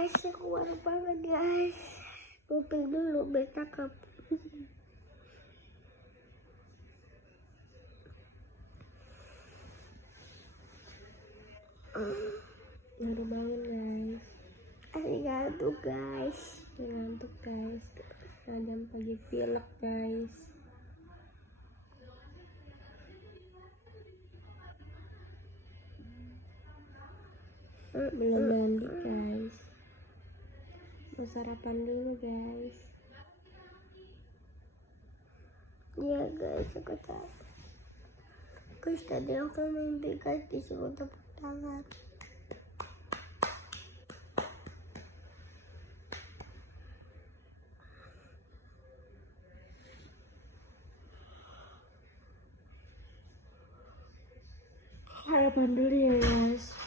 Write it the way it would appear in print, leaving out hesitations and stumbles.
Asik keluar banget guys. Mobil dulu biar cakep. Baru bangun guys. Asik ngantuk guys. Ngantuk guys. Jam pagi pilek guys. Belum mandi guys. Mau sarapan dulu guys. Iya guys, aku tahu. Guys, tadi aku mimpi guys disuruh tepuk tangan. Sarapan dulu ya guys.